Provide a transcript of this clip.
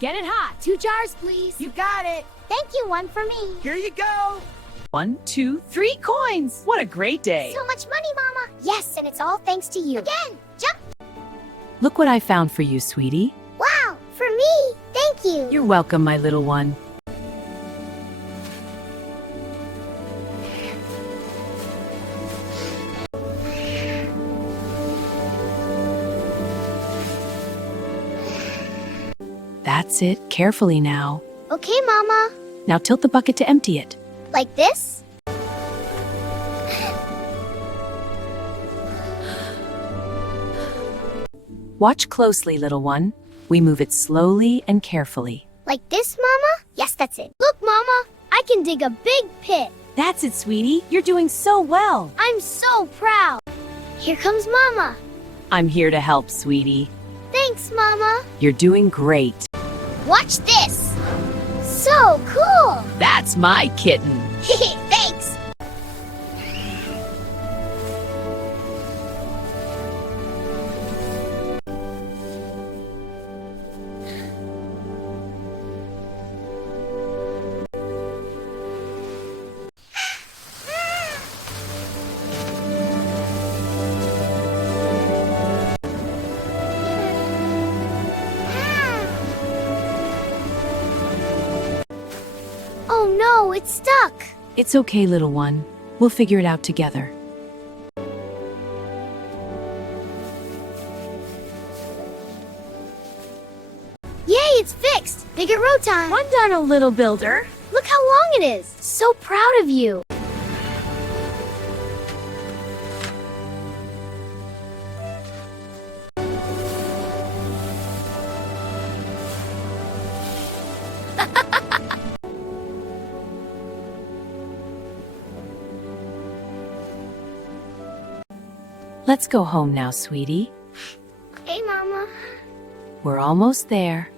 Get it hot. 2 jars, please. You got it. Thank you, one for me. Here you go. 1, 2, 3 coins. What a great day. So much money, Mama. Yes, and it's all thanks to you. Again, jump. Look what I found for you, sweetie. Wow, for me. Thank you. You're welcome, my little one. That's it. Carefully now. Okay, Mama. Now tilt the bucket to empty it. Like this? Watch closely, little one. We move it slowly and carefully. Like this, Mama? Yes, that's it. Look, Mama. I can dig a big pit. That's it, sweetie. You're doing so well. I'm so proud. Here comes Mama. I'm here to help, sweetie. Thanks, Mama. You're doing great. Watch this. So cool. That's my kitten. Thanks. Oh no, it's stuck. It's okay, little one. We'll figure it out together. Yay, it's fixed. Bigger road time. Well done, a little builder. Look how long it is. So proud of you. Let's go home now, sweetie. Hey, Mama. We're almost there.